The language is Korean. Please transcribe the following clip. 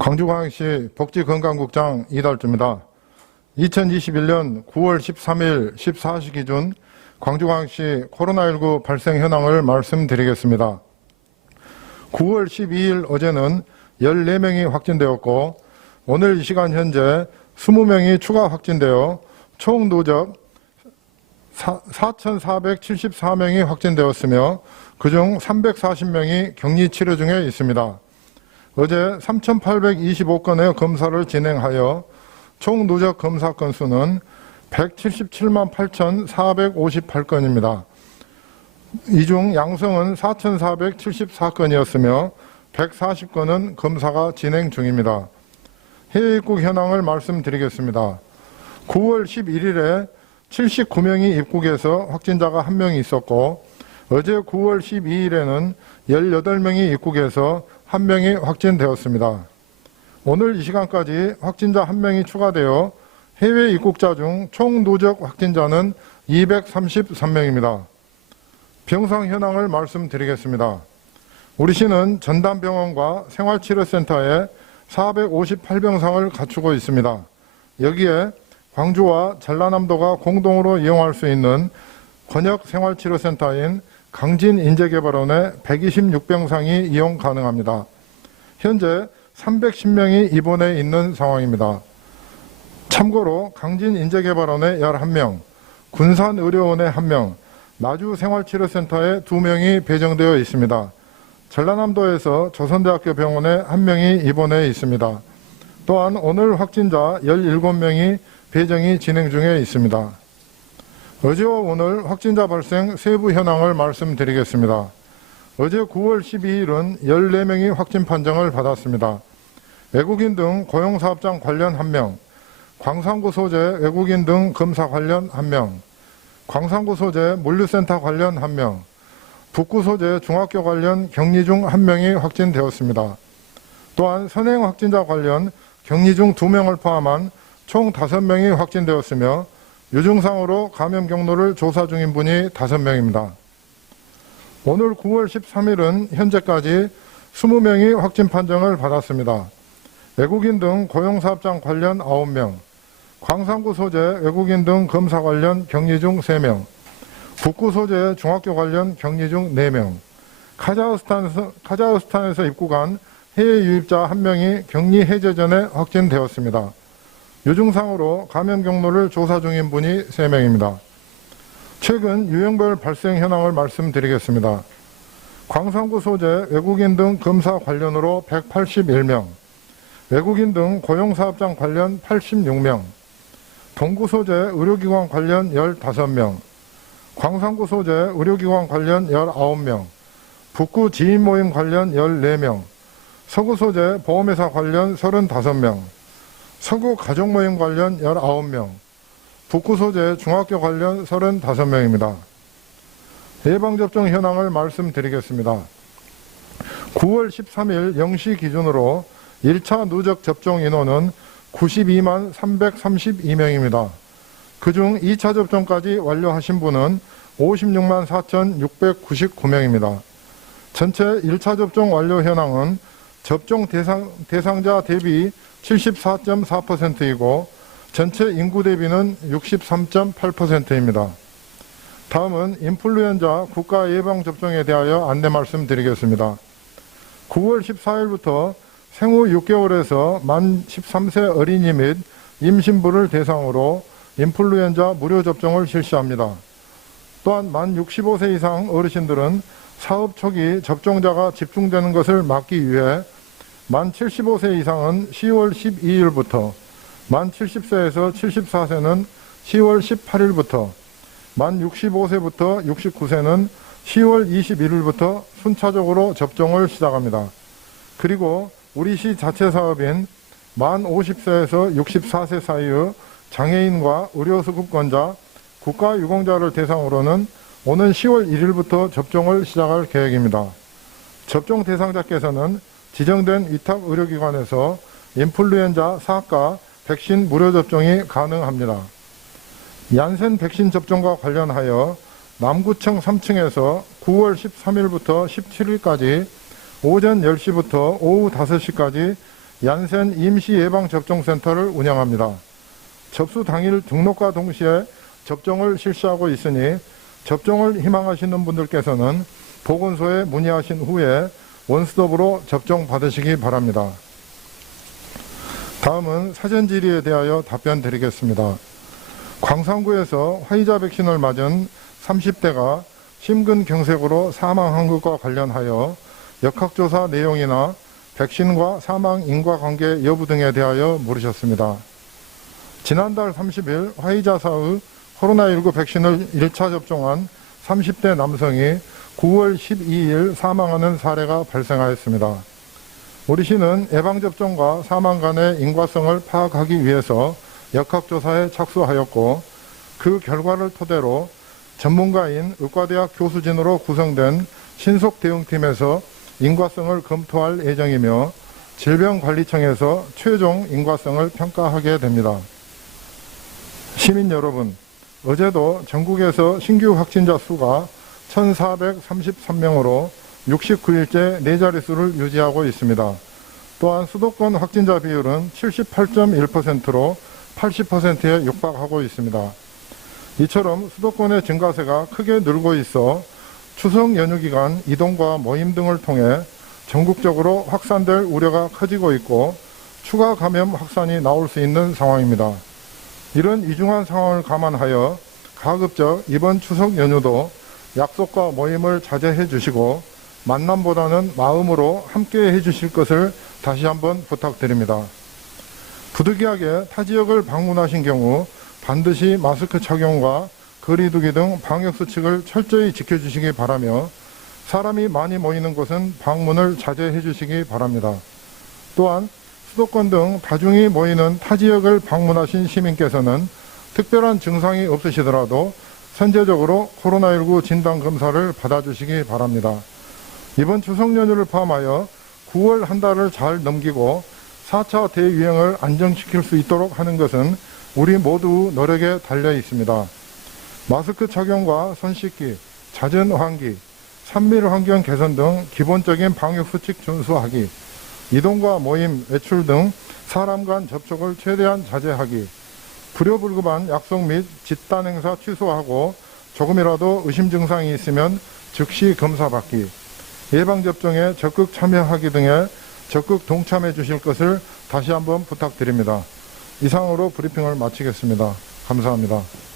광주광역시 복지건강국장 이달주입니다. 2021년 9월 13일 14시 기준 광주광역시 코로나19 발생 현황을 말씀드리겠습니다. 9월 12일 어제는 14명이 확진되었고 오늘 이 시간 현재 20명이 추가 확진되어 총 누적 4,474명이 확진되었으며 그중 340명이 격리 치료 중에 있습니다. 어제 3,825건의 검사를 진행하여 총 누적 검사 건수는 177만 8,458건입니다. 이 중 양성은 4,474건이었으며 140건은 검사가 진행 중입니다. 해외 입국 현황을 말씀드리겠습니다. 9월 11일에 79명이 입국해서 확진자가 1명이 있었고 어제 9월 12일에는 18명이 입국해서 1명이 확진되었습니다. 오늘 이 시간까지 확진자 1명이 추가되어 해외 입국자 중 총 누적 확진자는 233명입니다. 병상 현황을 말씀드리겠습니다. 우리 시는 전담병원과 생활치료센터에 458병상을 갖추고 있습니다. 여기에 광주와 전라남도가 공동으로 이용할 수 있는 권역생활치료센터인 강진인재개발원에 126병상이 이용 가능합니다. 현재 310명이 입원해 있는 상황입니다. 참고로 강진인재개발원에 11명, 군산의료원에 1명, 나주생활치료센터에 2명이 배정되어 있습니다. 전라남도에서 조선대학교 병원에 1명이 입원해 있습니다. 또한 오늘 확진자 17명이 배정이 진행 중에 있습니다. 어제와 오늘 확진자 발생 세부 현황을 말씀드리겠습니다. 어제 9월 12일은 14명이 확진 판정을 받았습니다. 외국인 등 고용사업장 관련 1명, 광산구 소재 외국인 등 검사 관련 1명, 광산구 소재 물류센터 관련 1명, 북구 소재 중학교 관련 격리 중 1명이 확진되었습니다. 또한 선행 확진자 관련 격리 중 2명을 포함한 총 5명이 확진되었으며 유증상으로 감염 경로를 조사 중인 분이 5명입니다. 오늘 9월 13일은 현재까지 20명이 확진 판정을 받았습니다. 외국인 등 고용사업장 관련 9명, 광산구 소재 외국인 등 검사 관련 격리 중 3명, 북구 소재 중학교 관련 격리 중 4명, 카자흐스탄에서 입국한 해외 유입자 1명이 격리 해제 전에 확진되었습니다. 유증상으로 감염 경로를 조사 중인 분이 3명입니다. 최근 유형별 발생 현황을 말씀드리겠습니다. 광산구 소재 외국인 등 검사 관련으로 181명, 외국인 등 고용사업장 관련 86명, 동구 소재 의료기관 관련 15명, 광산구 소재 의료기관 관련 19명, 북구 지인모임 관련 14명, 서구 소재 보험회사 관련 35명, 서구 가족모임 관련 19명, 북구 소재 중학교 관련 35명입니다. 예방접종 현황을 말씀드리겠습니다. 9월 13일 0시 기준으로 1차 누적 접종 인원은 92만 332명입니다. 그중 2차 접종까지 완료하신 분은 56만 4,699명입니다. 전체 1차 접종 완료 현황은 접종 대상자 대비 74.4%이고 전체 인구 대비는 63.8%입니다. 다음은 인플루엔자 국가 예방접종에 대하여 안내 말씀드리겠습니다. 9월 14일부터 생후 6개월에서 만 13세 어린이 및 임신부를 대상으로 인플루엔자 무료 접종을 실시합니다. 또한 만 65세 이상 어르신들은 사업 초기 접종자가 집중되는 것을 막기 위해 만 75세 이상은 10월 12일부터, 만 70세에서 74세는 10월 18일부터, 만 65세부터 69세는 10월 21일부터 순차적으로 접종을 시작합니다. 그리고 우리 시 자체 사업인 만 50세에서 64세 사이의 장애인과 의료수급권자, 국가유공자를 대상으로는 오는 10월 1일부터 접종을 시작할 계획입니다. 접종 대상자께서는 지정된 위탁 의료기관에서 인플루엔자 사학과 백신 무료 접종이 가능합니다. 얀센 백신 접종과 관련하여 남구청 3층에서 9월 13일부터 17일까지 오전 10시부터 오후 5시까지 얀센 임시예방접종센터를 운영합니다. 접수 당일 등록과 동시에 접종을 실시하고 있으니 접종을 희망하시는 분들께서는 보건소에 문의하신 후에 원스톱으로 접종 받으시기 바랍니다. 다음은 사전 질의에 대하여 답변 드리겠습니다. 광산구에서 화이자 백신을 맞은 30대가 심근경색으로 사망한 것과 관련하여 역학조사 내용이나 백신과 사망 인과관계 여부 등에 대하여 물으셨습니다. 지난달 30일 화이자사의 코로나19 백신을 1차 접종한 30대 남성이 9월 12일 사망하는 사례가 발생하였습니다. 우리 시는 예방접종과 사망 간의 인과성을 파악하기 위해서 역학조사에 착수하였고, 그 결과를 토대로 전문가인 의과대학 교수진으로 구성된 신속대응팀에서 인과성을 검토할 예정이며 질병관리청에서 최종 인과성을 평가하게 됩니다. 시민 여러분, 어제도 전국에서 신규 확진자 수가 1,433명으로 69일째 네 자릿수를 유지하고 있습니다. 또한 수도권 확진자 비율은 78.1%로 80%에 육박하고 있습니다. 이처럼 수도권의 증가세가 크게 늘고 있어 추석 연휴 기간 이동과 모임 등을 통해 전국적으로 확산될 우려가 커지고 있고 추가 감염 확산이 나올 수 있는 상황입니다. 이런 위중한 상황을 감안하여 가급적 이번 추석 연휴도 약속과 모임을 자제해 주시고 만남보다는 마음으로 함께 해 주실 것을 다시 한번 부탁드립니다. 부득이하게 타 지역을 방문하신 경우 반드시 마스크 착용과 거리 두기 등 방역수칙을 철저히 지켜주시기 바라며 사람이 많이 모이는 곳은 방문을 자제해 주시기 바랍니다. 또한 수도권 등 다중이 모이는 타 지역을 방문하신 시민께서는 특별한 증상이 없으시더라도 선제적으로 코로나19 진단검사를 받아주시기 바랍니다. 이번 추석 연휴를 포함하여 9월 한 달을 잘 넘기고 4차 대유행을 안정시킬 수 있도록 하는 것은 우리 모두 노력에 달려 있습니다. 마스크 착용과 손 씻기, 잦은 환기, 산밀 환경 개선 등 기본적인 방역수칙 준수하기, 이동과 모임, 외출 등 사람 간 접촉을 최대한 자제하기, 불효불급한 약속 및 집단 행사 취소하고 조금이라도 의심 증상이 있으면 즉시 검사받기, 예방접종에 적극 참여하기 등에 적극 동참해 주실 것을 다시 한번 부탁드립니다. 이상으로 브리핑을 마치겠습니다. 감사합니다.